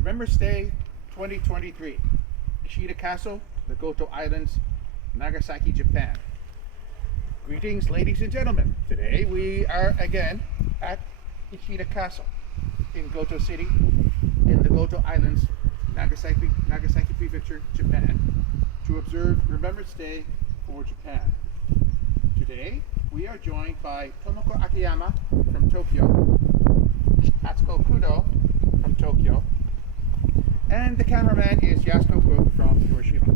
Remembrance Day 2023, Ishida Castle, the Goto Islands, Nagasaki, Japan. Greetings, ladies and gentlemen. Today we are again at Ishida Castle in Goto City, in the Goto Islands, Nagasaki Prefecture, Japan, to observe Remembrance Day for Japan. Today we are joined by Tomoko Akiyama from Tokyo, Atsuko Kudo from Tokyo, and the cameraman is Yasuko Group from Hiroshima.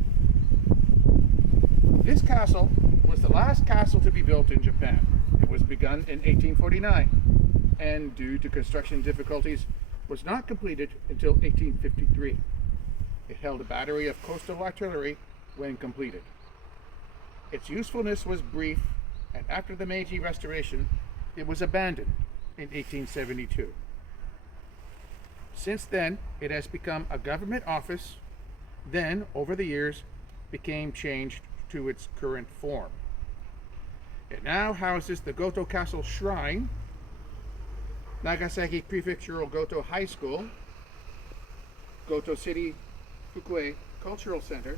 This castle was the last castle to be built in Japan. It was begun in 1849 and due to construction difficulties was not completed until 1853. It held a battery of coastal artillery when completed. Its usefulness was brief, and after the Meiji Restoration it was abandoned in 1872. Since then, it has become a government office, then, over the years, became changed to its current form. It now houses the Goto Castle Shrine, Nagasaki Prefectural Goto High School, Goto City Fukue Cultural Center,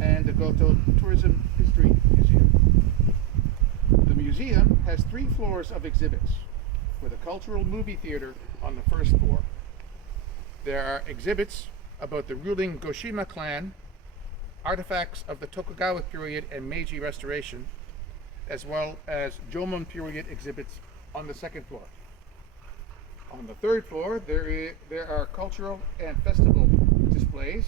and the Goto Tourism History Museum. The museum has 3 floors of exhibits, with a cultural movie theater on the first floor. There are exhibits about the ruling Goshima clan, artifacts of the Tokugawa period and Meiji Restoration, as well as Jomon period exhibits on the second floor. On the third floor, there are cultural and festival displays,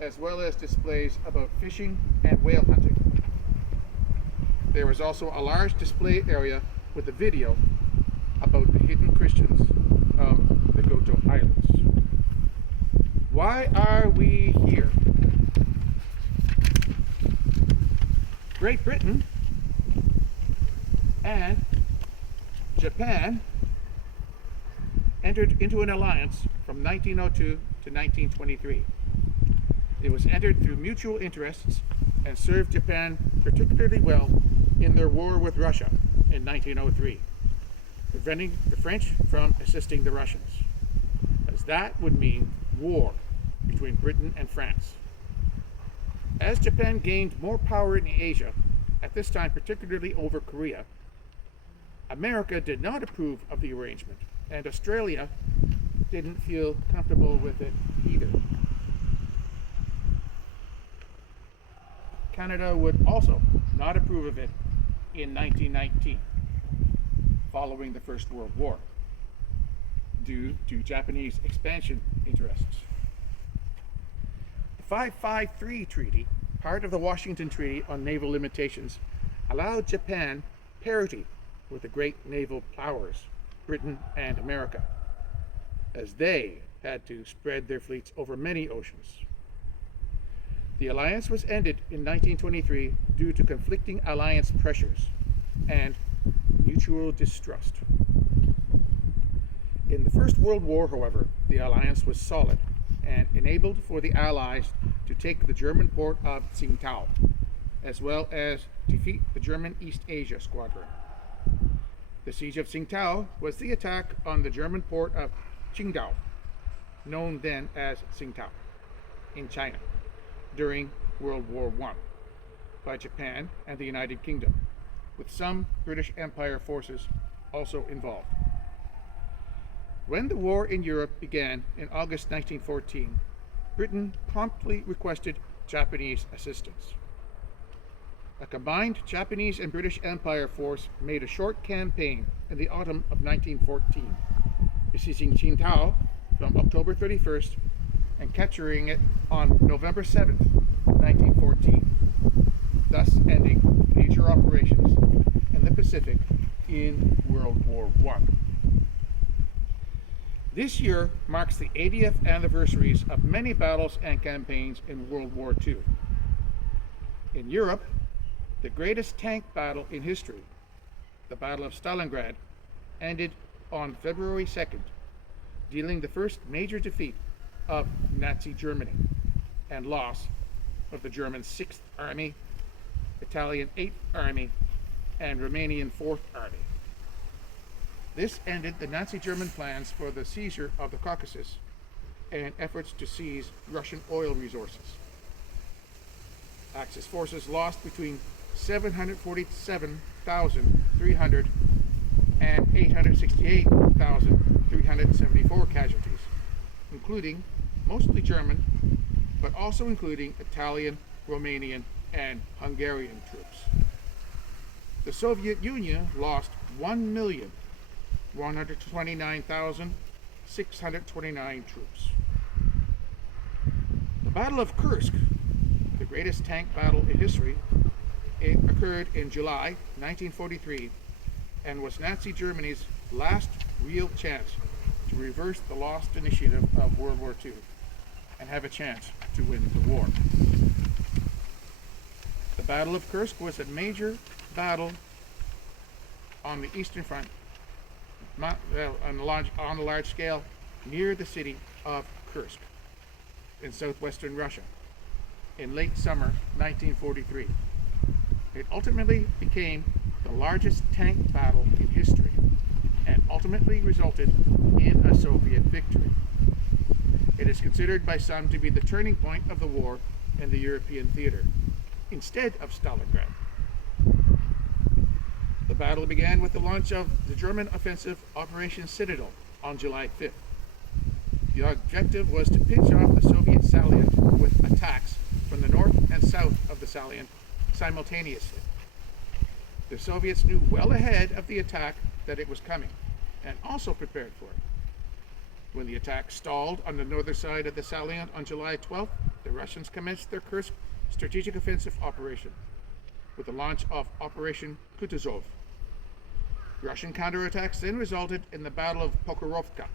as well as displays about fishing and whale hunting. There is also a large display area with a video about the hidden Christians of the Goto Islands. Why are we here? Great Britain and Japan entered into an alliance from 1902 to 1923. It was entered through mutual interests and served Japan particularly well in their war with Russia in 1903. Preventing the French from assisting the Russians, as that would mean war between Britain and France. As Japan gained more power in Asia, at this time particularly over Korea, America did not approve of the arrangement, and Australia didn't feel comfortable with it either. Canada would also not approve of it in 1919. Following the First World War, due to Japanese expansion interests. The 553 Treaty, part of the Washington Treaty on Naval Limitations, allowed Japan parity with the great naval powers, Britain and America, as they had to spread their fleets over many oceans. The alliance was ended in 1923 due to conflicting alliance pressures and mutual distrust. In the First World War, however, the alliance was solid and enabled for the Allies to take the German port of Tsingtao, as well as defeat the German East Asia Squadron. The Siege of Tsingtao was the attack on the German port of Qingdao, known then as Tsingtao, in China, during World War I, by Japan and the United Kingdom, with some British Empire forces also involved. When the war in Europe began in August 1914, Britain promptly requested Japanese assistance. A combined Japanese and British Empire force made a short campaign in the autumn of 1914, besieging Qingdao from October 31st and capturing it on November 7th, 1914, thus ending major operations in the Pacific in World War I. This year marks the 80th anniversaries of many battles and campaigns in World War II. In Europe, the greatest tank battle in history, the Battle of Stalingrad, ended on February 2nd, dealing the first major defeat of Nazi Germany and loss of the German 6th Army, Italian 8th Army, and Romanian 4th Army. This ended the Nazi German plans for the seizure of the Caucasus and efforts to seize Russian oil resources. Axis forces lost between 747,300 and 868,374 casualties, including mostly German, but also including Italian, Romanian, and Hungarian troops. The Soviet Union lost 1,129,629 troops. The Battle of Kursk, the greatest tank battle in history, it occurred in July 1943 and was Nazi Germany's last real chance to reverse the lost initiative of World War II and have a chance to win the war. The Battle of Kursk was a major battle on the Eastern Front on a large scale near the city of Kursk in southwestern Russia in late summer 1943. It ultimately became the largest tank battle in history and ultimately resulted in a Soviet victory. It is considered by some to be the turning point of the war in the European theater, instead of Stalingrad. The battle began with the launch of the German offensive Operation Citadel on July 5th. The objective was to pinch off the Soviet salient with attacks from the north and south of the salient simultaneously. The Soviets knew well ahead of the attack that it was coming and also prepared for it. When the attack stalled on the northern side of the salient on July 12th, the Russians commenced their Kursk strategic offensive operation with the launch of Operation Kutuzov. Russian counterattacks then resulted in the Battle of Pokrovka,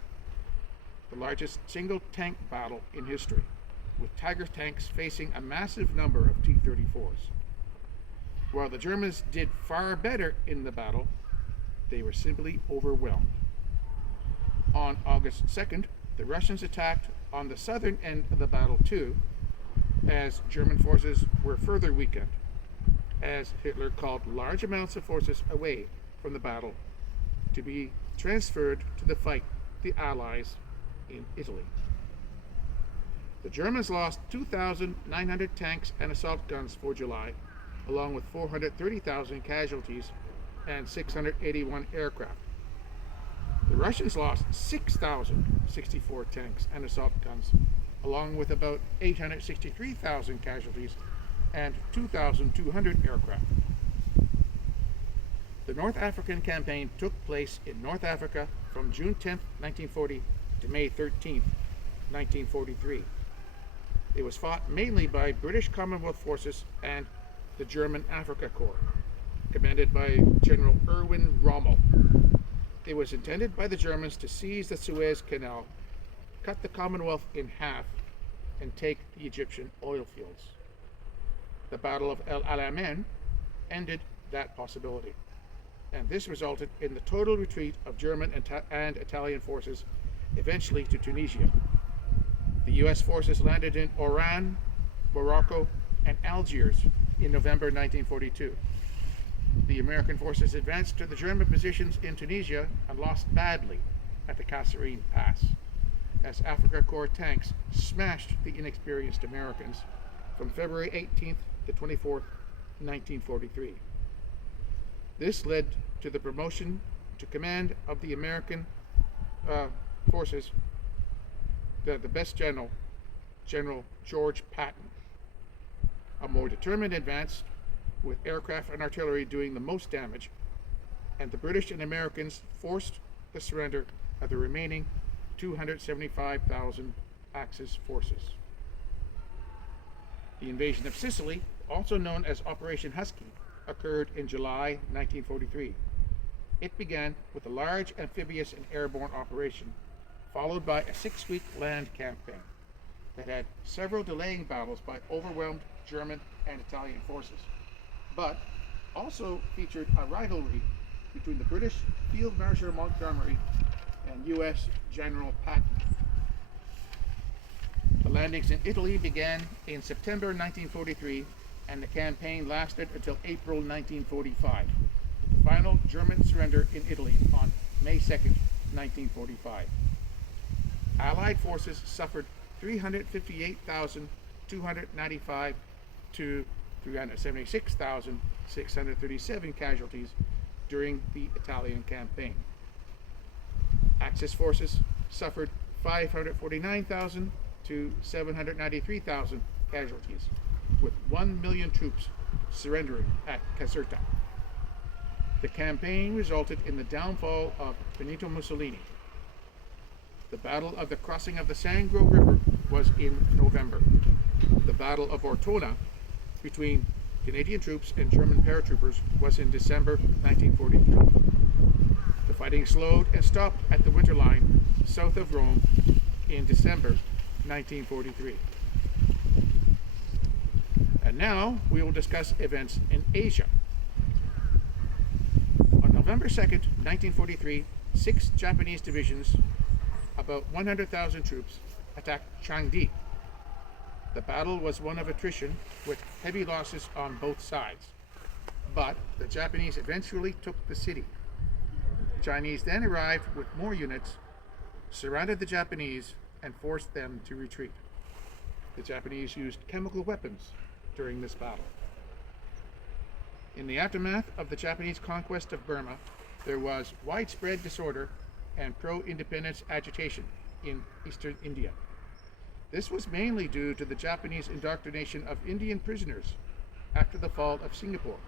the largest single tank battle in history, with Tiger tanks facing a massive number of T-34s. While the Germans did far better in the battle, they were simply overwhelmed. On August 2nd, the Russians attacked on the southern end of the battle too, as German forces were further weakened, as Hitler called large amounts of forces away from the battle to be transferred to the fight the Allies in Italy. The Germans lost 2,900 tanks and assault guns for July, along with 430,000 casualties and 681 aircraft. The Russians lost 6,064 tanks and assault guns, along with about 863,000 casualties and 2,200 aircraft. The North African campaign took place in North Africa from June 10, 1940 to May 13, 1943. It was fought mainly by British Commonwealth forces and the German Afrika Corps, commanded by General Erwin Rommel. It was intended by the Germans to seize the Suez Canal, cut the Commonwealth in half, and take the Egyptian oil fields. The Battle of El Alamein ended that possibility, and this resulted in the total retreat of German and Italian forces, eventually to Tunisia. The U.S. forces landed in Oran, Morocco, and Algiers in November 1942. The American forces advanced to the German positions in Tunisia and lost badly at the Kasserine Pass, as Afrika Korps tanks smashed the inexperienced Americans from February 18th to 24th, 1943. This led to the promotion to command of the American forces, the best general, General George Patton. A more determined advance, with aircraft and artillery doing the most damage, and the British and Americans forced the surrender of the remaining 275,000 Axis forces. The invasion of Sicily, also known as Operation Husky, occurred in July 1943. It began with a large amphibious and airborne operation, followed by a 6-week land campaign that had several delaying battles by overwhelmed German and Italian forces, but also featured a rivalry between the British Field Marshal Montgomery and U.S. General Patton. The landings in Italy began in September 1943, and the campaign lasted until April 1945, with the final German surrender in Italy on May 2nd, 1945. Allied forces suffered 358,295 to 376,637 casualties during the Italian campaign. Axis forces suffered 549,000 to 793,000 casualties, with 1 million troops surrendering at Caserta. The campaign resulted in the downfall of Benito Mussolini. The Battle of the Crossing of the Sangro River was in November. The Battle of Ortona between Canadian troops and German paratroopers was in December 1943. The fighting slowed and stopped at the winter line south of Rome in December 1943. And now we will discuss events in Asia. On November 2nd, 1943, 6 Japanese divisions, about 100,000 troops, attacked Changde. The battle was one of attrition with heavy losses on both sides, but the Japanese eventually took the city. The Chinese then arrived with more units, surrounded the Japanese, and forced them to retreat. The Japanese used chemical weapons during this battle. In the aftermath of the Japanese conquest of Burma, there was widespread disorder and pro-independence agitation in eastern India. This was mainly due to the Japanese indoctrination of Indian prisoners after the fall of Singapore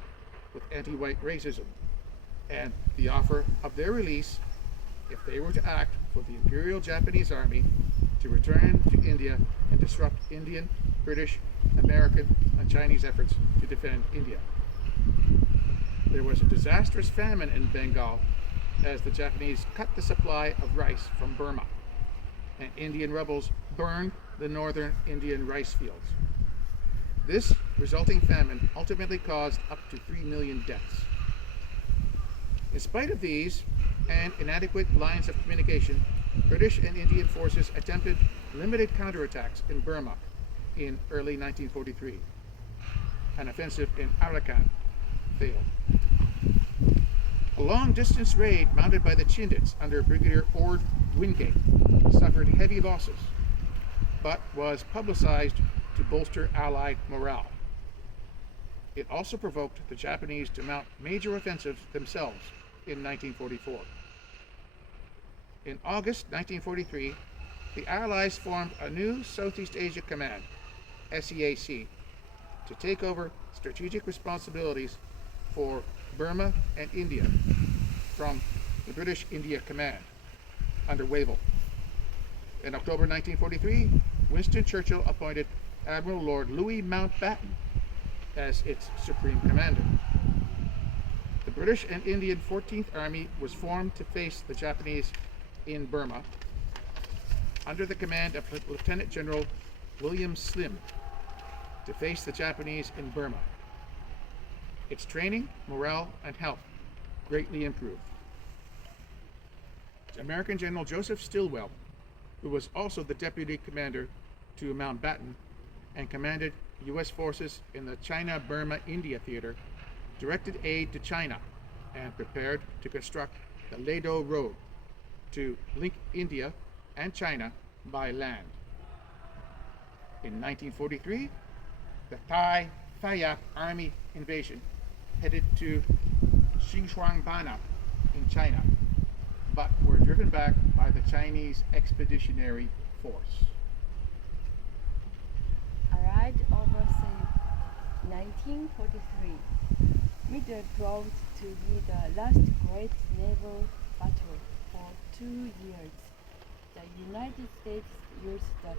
with anti-white racism and the offer of their release if they were to act for the Imperial Japanese Army to return to India and disrupt Indian, British, American, and Chinese efforts to defend India. There was a disastrous famine in Bengal as the Japanese cut the supply of rice from Burma, and Indian rebels burned the northern Indian rice fields. This resulting famine ultimately caused up to 3 million deaths. In spite of these and inadequate lines of communication, British and Indian forces attempted limited counterattacks in Burma in early 1943. An offensive in Arakan failed. A long-distance raid mounted by the Chindits under Brigadier Ord Wingate suffered heavy losses, but was publicized to bolster Allied morale. It also provoked the Japanese to mount major offensives themselves in 1944. In August 1943, the Allies formed a new Southeast Asia Command, SEAC, to take over strategic responsibilities for Burma and India from the British India Command under Wavell. In October 1943, Winston Churchill appointed Admiral Lord Louis Mountbatten as its supreme commander. The British and Indian 14th Army was formed to face the Japanese in Burma under the command of Lieutenant General William Slim to face the Japanese in Burma. Its training, morale, and health greatly improved. American General Joseph Stilwell, who was also the deputy commander to Mountbatten and commanded U.S. forces in the China-Burma-India theater, directed aid to China and prepared to construct the Ledo Road to link India and China by land. In 1943, the Thai Thayap Army invasion headed to Xishuangbanna in China, but were driven back by the Chinese Expeditionary Force. Allied overseas 1943, Middle proved to be the last great naval battle for 2 years. The United States used the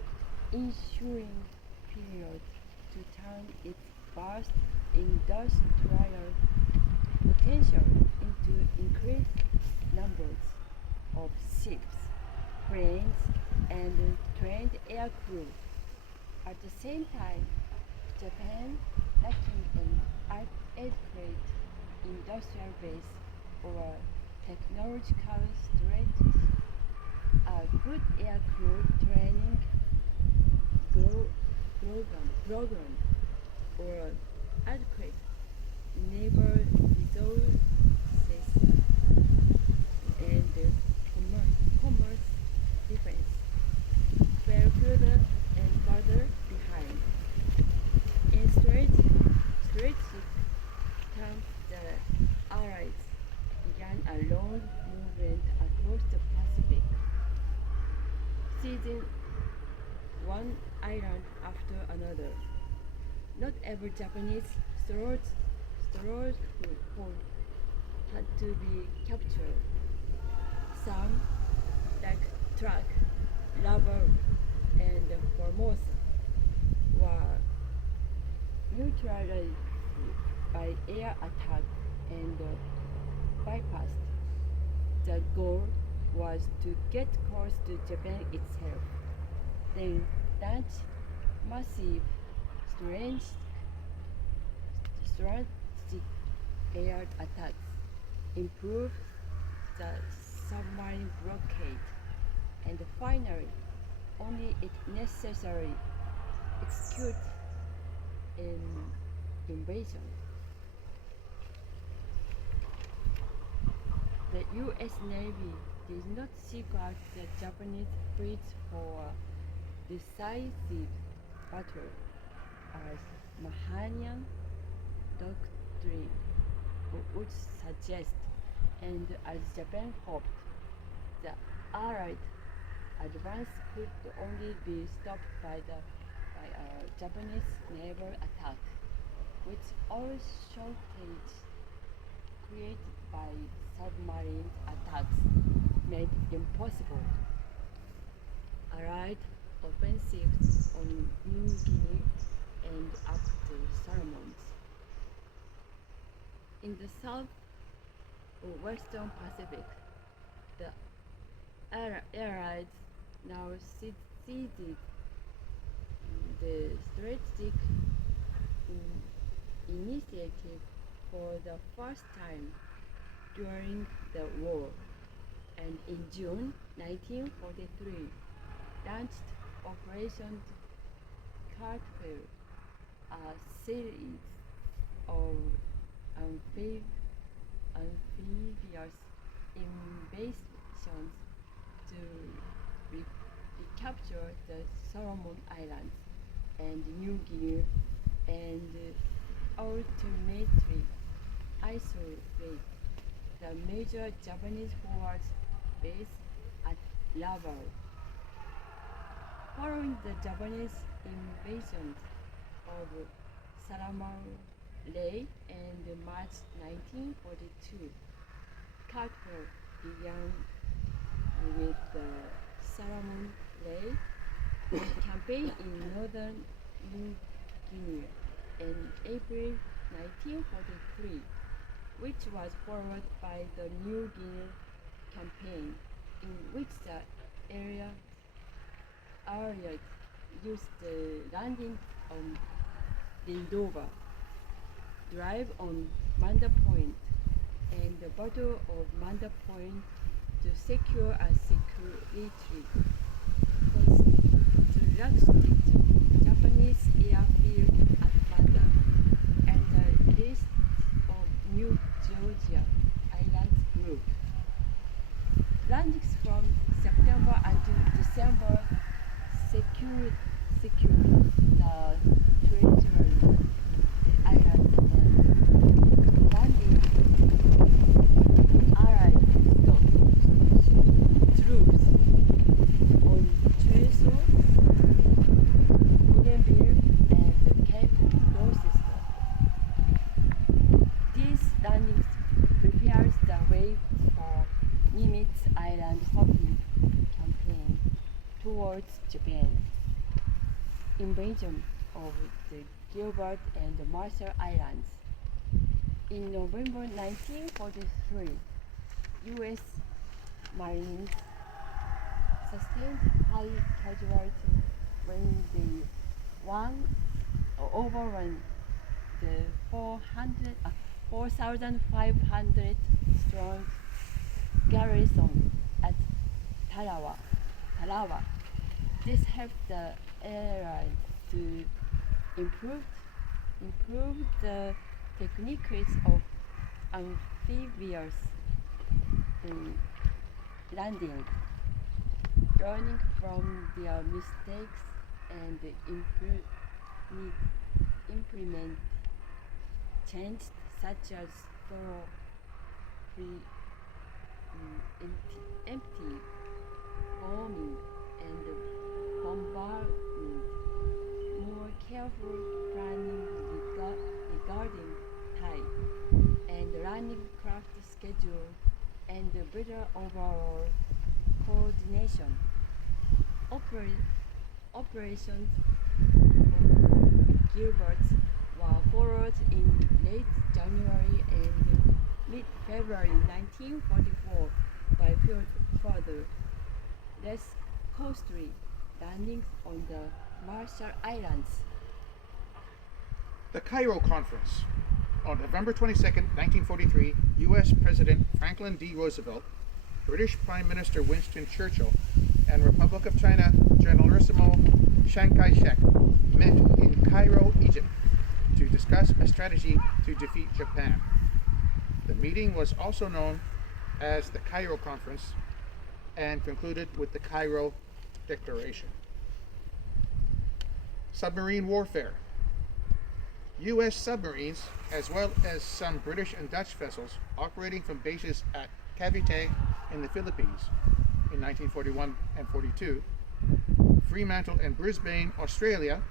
ensuing period to turn its vast industrial potential into increased numbers of ships, planes, and trained aircrew. At the same time, Japan, lacking an adequate industrial base or technological strength, a good aircrew training program, or adequate naval resources and commerce defense went across the Pacific, seizing one island after another. Not every Japanese stronghold had to be captured. Some, like Track, Lava, and Formosa, were neutralized by air attack and bypassed. The goal was to get close to Japan itself, then launch massive strategic air attacks, improve the submarine blockade, and finally, only if necessary, execute an invasion. The U.S. Navy did not seek out the Japanese fleet for a decisive battle, as Mahanian doctrine would suggest, and as Japan hoped. The Allied advance could only be stopped by a Japanese naval attack, which all shortage created by submarine attacks made impossible. Allied offensives on New Guinea and up the Solomons. In the South or Western Pacific, the Allies now seized the strategic initiative for the first time during the war, and in June 1943 launched Operation Cartwheel, a series of amphibious invasions to recapture the Solomon Islands and New Guinea, and ultimately isolate the major Japanese forward base at Laval. Following the Japanese invasions of Salamale in March 1942, Cartwheel began with the Salamale campaign in northern New Guinea in April 1943, which was followed by the New Guinea campaign, in which the Allies used the landing on Lindova, drive on Manda Point, and the Battle of Manda Point to secure a security constructed Japanese airfield at Manda and the rest of New Georgia Islands Group. Landings from September until December secured the territory islands, and landing Allied troops on Tresor, Bougainville, and Cape Dorchester. These landings prepared the way for Nimitz Island hopping campaign towards Japan. Invasion of the Gilbert and Marshall Islands. In November 1943, U.S. Marines sustained high casualties when they overran the 4,500 strong garrison at Tarawa. This helped the Allies to improve the techniques of amphibious landing, learning from their mistakes and implement changes such as thorough compact schedule and better overall coordination. Operations on Gilbert's were followed in late January and mid-February 1944 by further, less costly landings on the Marshall Islands. The Cairo Conference. On November 22, 1943, U.S. President Franklin D. Roosevelt, British Prime Minister Winston Churchill, and Republic of China Generalissimo Chiang Kai-shek met in Cairo, Egypt, to discuss a strategy to defeat Japan. The meeting was also known as the Cairo Conference and concluded with the Cairo Declaration. Submarine warfare. U.S. submarines, as well as some British and Dutch vessels operating from bases at Cavite in the Philippines in 1941 and 42, Fremantle and Brisbane, Australia,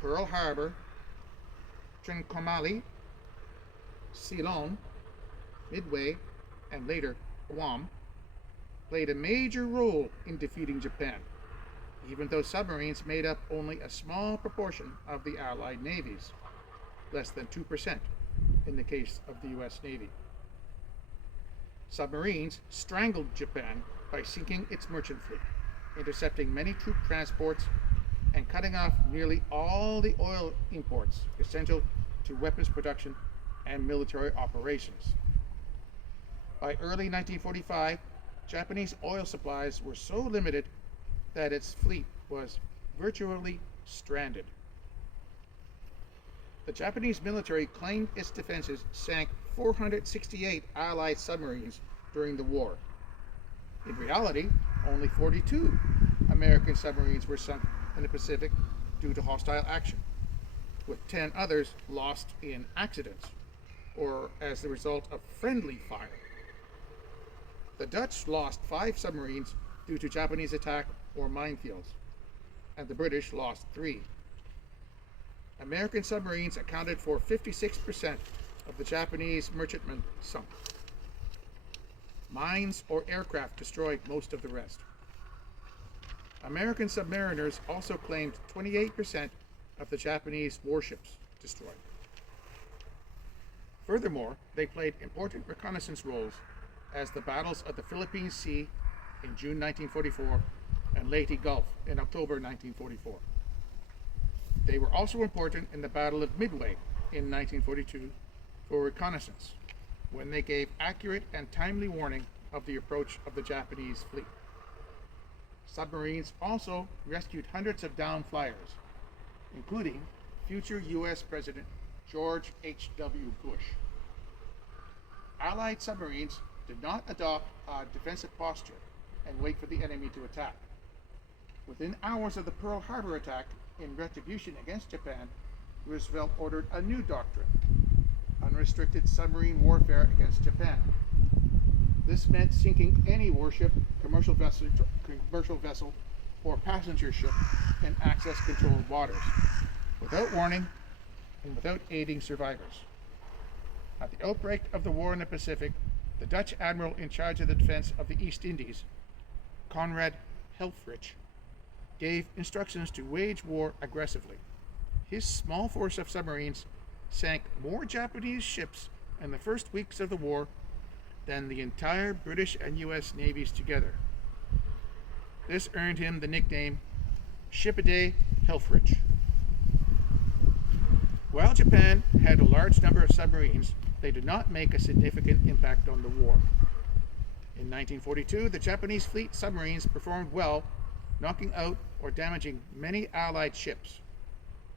Pearl Harbor, Trincomalee, Ceylon, Midway, and later Guam, played a major role in defeating Japan, even though submarines made up only a small proportion of the Allied navies, less than 2% in the case of the U.S. Navy. Submarines strangled Japan by sinking its merchant fleet, intercepting many troop transports, and cutting off nearly all the oil imports essential to weapons production and military operations. By early 1945, Japanese oil supplies were so limited that its fleet was virtually stranded. The Japanese military claimed its defenses sank 468 Allied submarines during the war. In reality, only 42 American submarines were sunk in the Pacific due to hostile action, with 10 others lost in accidents or as the result of friendly fire. The Dutch lost 5 submarines due to Japanese attack or minefields, and the British lost 3. American submarines accounted for 56% of the Japanese merchantmen sunk. Mines or aircraft destroyed most of the rest. American submariners also claimed 28% of the Japanese warships destroyed. Furthermore, they played important reconnaissance roles as the battles of the Philippine Sea in June 1944 and Leyte Gulf in October 1944. They were also important in the Battle of Midway in 1942 for reconnaissance, when they gave accurate and timely warning of the approach of the Japanese fleet. Submarines also rescued hundreds of downed flyers, including future U.S. President George H.W. Bush. Allied submarines did not adopt a defensive posture and wait for the enemy to attack. Within hours of the Pearl Harbor attack, in retribution against Japan, Roosevelt ordered a new doctrine: unrestricted submarine warfare against Japan. This meant sinking any warship, commercial vessel, or passenger ship in access-controlled waters, without warning and without aiding survivors. At the outbreak of the war in the Pacific, the Dutch admiral in charge of the defense of the East Indies, Conrad Helfrich, gave instructions to wage war aggressively. His small force of submarines sank more Japanese ships in the first weeks of the war than the entire British and U.S. navies together. This earned him the nickname Ship-a-Day Helfrich. While Japan had a large number of submarines, they did not make a significant impact on the war. In 1942, the Japanese fleet submarines performed well, knocking out or damaging many Allied ships.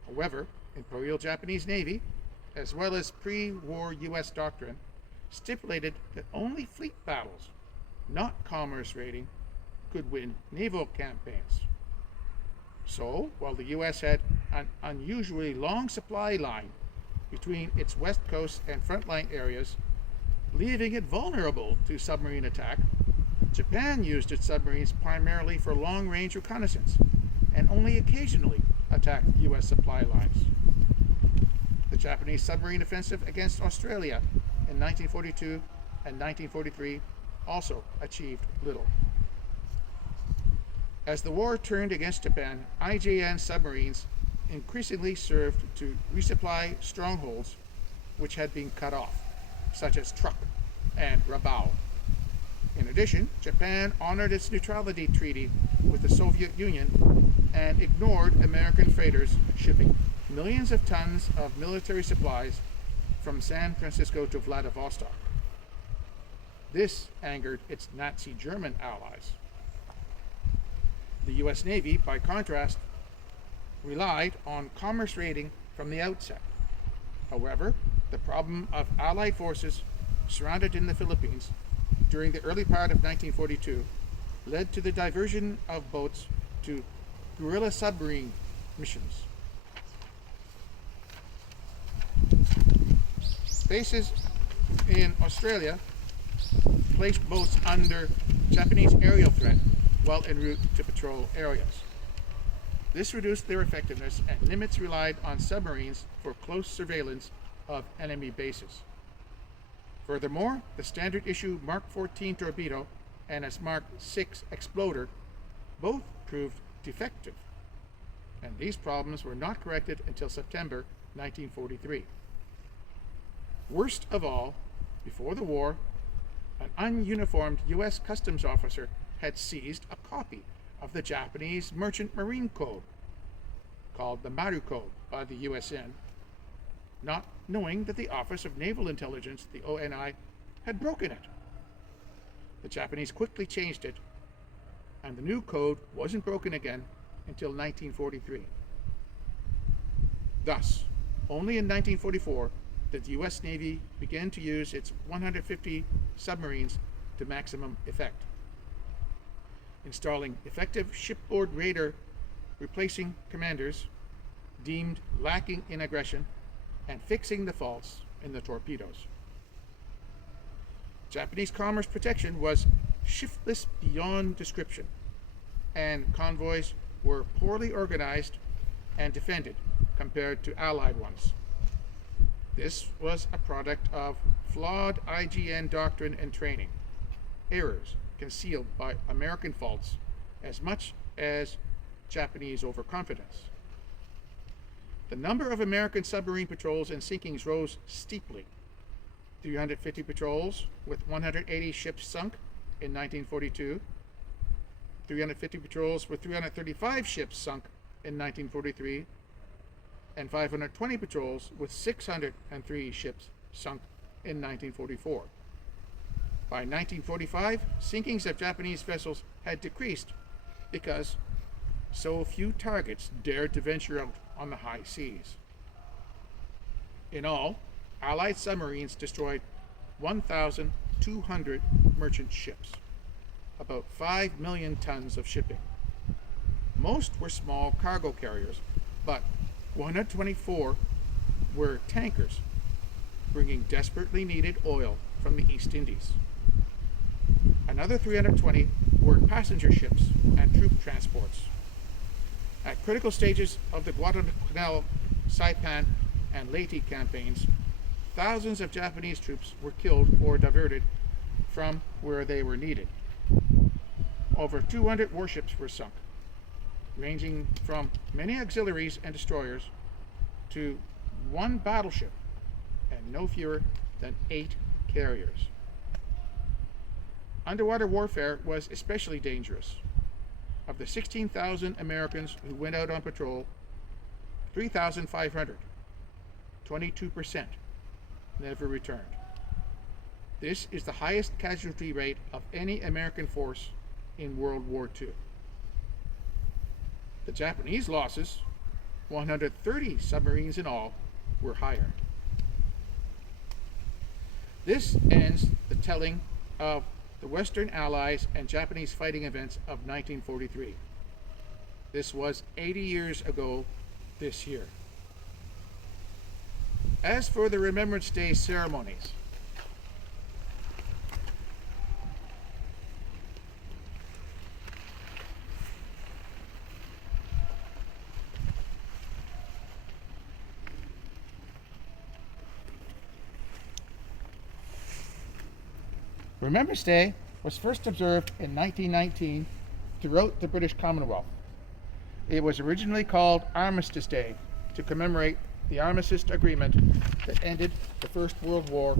However, Imperial Japanese Navy, as well as pre-war U.S. doctrine, stipulated that only fleet battles, not commerce raiding, could win naval campaigns. So, while the U.S. had an unusually long supply line between its west coast and frontline areas, leaving it vulnerable to submarine attack, Japan used its submarines primarily for long-range reconnaissance and only occasionally attacked U.S. supply lines. The Japanese submarine offensive against Australia in 1942 and 1943 also achieved little. As the war turned against Japan, IJN submarines increasingly served to resupply strongholds which had been cut off, such as Truk and Rabaul. In addition, Japan honored its neutrality treaty with the Soviet Union and ignored American freighters shipping millions of tons of military supplies from San Francisco to Vladivostok. This angered its Nazi German allies. The US Navy, by contrast, relied on commerce raiding from the outset. However, the problem of Allied forces surrounded in the Philippines during the early part of 1942 led to the diversion of boats to guerrilla submarine missions. Bases in Australia placed boats under Japanese aerial threat while en route to patrol areas. This reduced their effectiveness, and Nimitz relied on submarines for close surveillance of enemy bases. Furthermore, the standard issue Mark 14 torpedo and its Mark 6 exploder both proved defective, and these problems were not corrected until September 1943. Worst of all, before the war, an ununiformed U.S. Customs officer had seized a copy of the Japanese Merchant Marine Code, called the Maru Code by the USN, not knowing that the Office of Naval Intelligence, the ONI, had broken it. The Japanese quickly changed it, and the new code wasn't broken again until 1943. Thus, only in 1944 did the US Navy begin to use its 150 submarines to maximum effect, installing effective shipboard radar, replacing commanders deemed lacking in aggression, and fixing the faults in the torpedoes. Japanese commerce protection was shiftless beyond description, and convoys were poorly organized and defended compared to Allied ones. This was a product of flawed IJN doctrine and training, errors concealed by American faults as much as Japanese overconfidence. The number of American submarine patrols and sinkings rose steeply. 350 patrols with 180 ships sunk in 1942, 350 patrols with 335 ships sunk in 1943, and 520 patrols with 603 ships sunk in 1944. By 1945, sinkings of Japanese vessels had decreased because so few targets dared to venture out on the high seas. In all, Allied submarines destroyed 1,200 merchant ships, about 5 million tons of shipping. Most were small cargo carriers, but 124 were tankers, bringing desperately needed oil from the East Indies. Another 320 were passenger ships and troop transports. At critical stages of the Guadalcanal, Saipan, and Leyte campaigns, thousands of Japanese troops were killed or diverted from where they were needed. Over 200 warships were sunk, ranging from many auxiliaries and destroyers to one battleship and no fewer than 8 carriers. Underwater warfare was especially dangerous. Of the 16,000 Americans who went out on patrol, 3,500, 22%, never returned. This is the highest casualty rate of any American force in World War II. The Japanese losses, 130 submarines in all, were higher. This ends the telling of the Western Allies and Japanese fighting events of 1943. This was 80 years ago this year. As for the Remembrance Day ceremonies, Remembrance Day was first observed in 1919 throughout the British Commonwealth. It was originally called Armistice Day to commemorate the Armistice Agreement that ended the First World War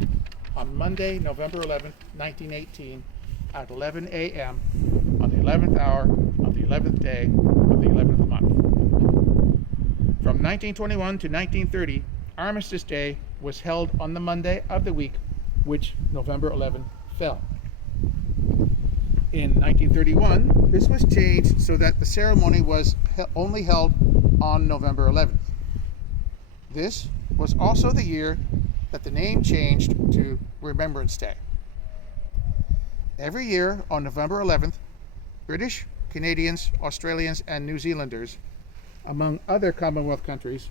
on Monday, November 11, 1918 at 11 a.m. on the 11th hour of the 11th day of the 11th month. From 1921 to 1930, Armistice Day was held on the Monday of the week which November 11 fell. In 1931, this was changed so that the ceremony was only held on November 11th. This was also the year that the name changed to Remembrance Day. Every year on November 11th, British, Canadians, Australians, and New Zealanders, among other Commonwealth countries,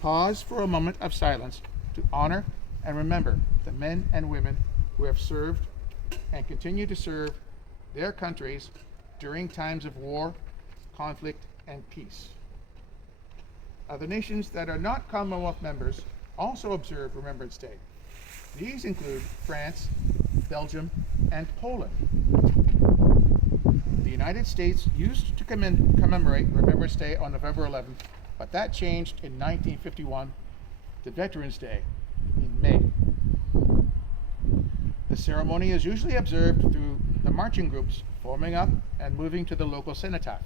pause for a moment of silence to honor and remember the men and women who have served and continue to serve their countries during times of war, conflict, and peace. Other nations that are not Commonwealth members also observe Remembrance Day. These include France, Belgium, and Poland. The United States used to commemorate Remembrance Day on November 11th, but that changed in 1951 to Veterans Day in May. The ceremony is usually observed through the marching groups forming up and moving to the local cenotaph.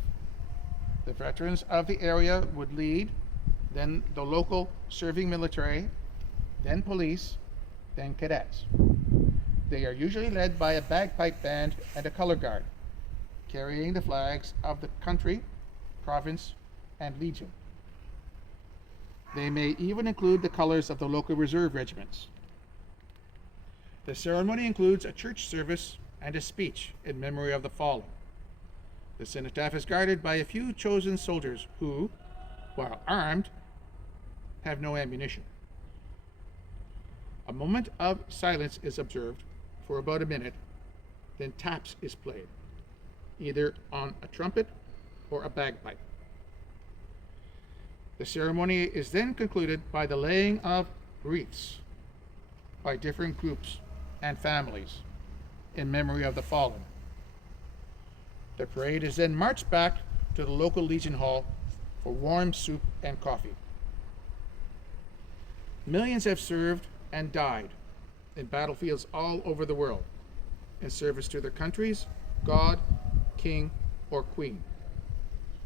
The veterans of the area would lead, then the local serving military, then police, then cadets. They are usually led by a bagpipe band and a color guard, carrying the flags of the country, province, and legion. They may even include the colors of the local reserve regiments. The ceremony includes a church service and a speech in memory of the fallen. The cenotaph is guarded by a few chosen soldiers who, while armed, have no ammunition. A moment of silence is observed for about a minute, then taps is played, either on a trumpet or a bagpipe. The ceremony is then concluded by the laying of wreaths by different groups and families in memory of the fallen. The parade is then marched back to the local Legion Hall for warm soup and coffee. Millions have served and died in battlefields all over the world in service to their countries, God, king, or queen,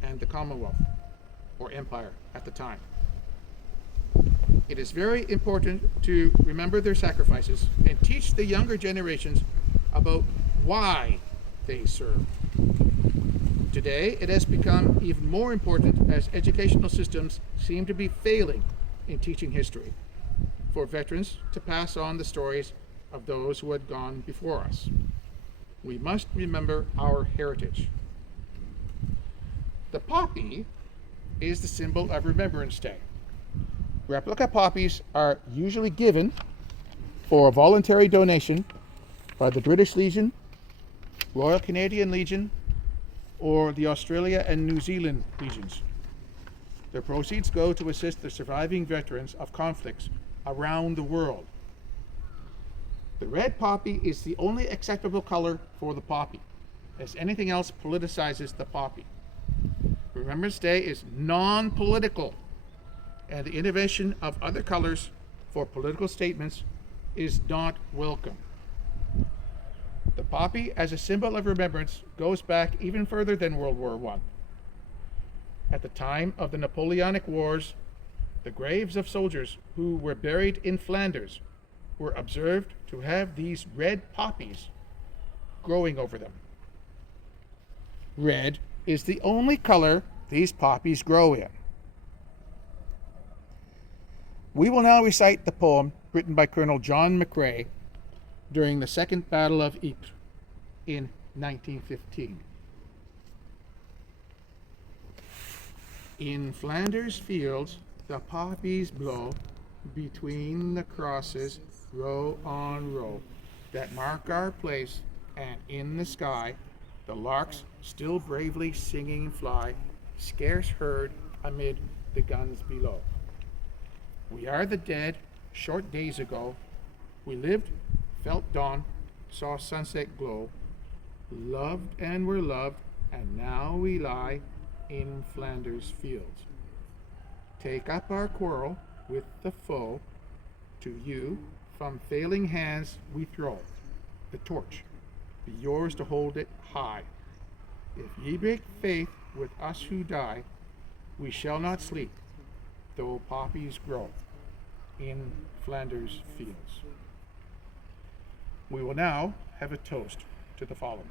and the Commonwealth or empire at the time. It is very important to remember their sacrifices and teach the younger generations about why they served. Today, it has become even more important as educational systems seem to be failing in teaching history, for veterans to pass on the stories of those who had gone before us. We must remember our heritage. The poppy is the symbol of Remembrance Day. Replica poppies are usually given for a voluntary donation by the British Legion, Royal Canadian Legion, or the Australia and New Zealand Legions. The proceeds go to assist the surviving veterans of conflicts around the world. The red poppy is the only acceptable color for the poppy, as anything else politicizes the poppy. Remembrance Day is non-political, and the intervention of other colors for political statements is not welcome. The poppy, as a symbol of remembrance, goes back even further than World War I. At the time of the Napoleonic Wars, the graves of soldiers who were buried in Flanders were observed to have these red poppies growing over them. Red is the only color these poppies grow in. We will now recite the poem written by Colonel John McCrae during the Second Battle of Ypres in 1915. In Flanders fields the poppies blow, between the crosses row on row, that mark our place, and in the sky the larks still bravely singing fly, scarce heard amid the guns below. We are the dead, short days ago, we lived, felt dawn, saw sunset glow, loved and were loved, and now we lie in Flanders fields. Take up our quarrel with the foe, to you from failing hands we throw the torch, be yours to hold it high. If ye break faith with us who die, we shall not sleep, though poppies grow in Flanders fields. We will now have a toast to the fallen.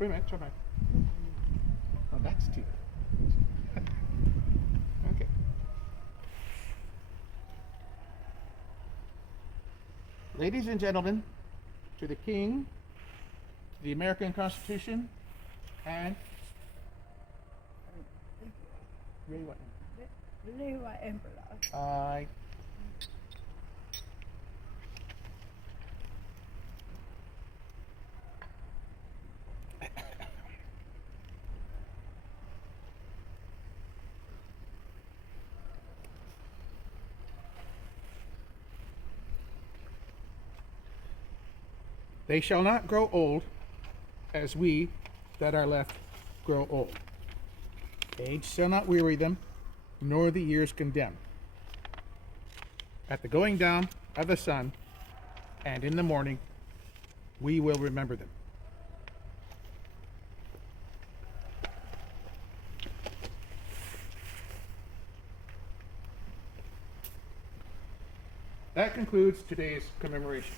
Wait a minute, try mine. Oh, that's two. Okay. Ladies and gentlemen, to the King, to the American Constitution, and Ray what? Emperor. I. They shall not grow old as we that are left grow old. Age shall not weary them, nor the years condemn. At the going down of the sun and in the morning, we will remember them. That concludes today's commemorations.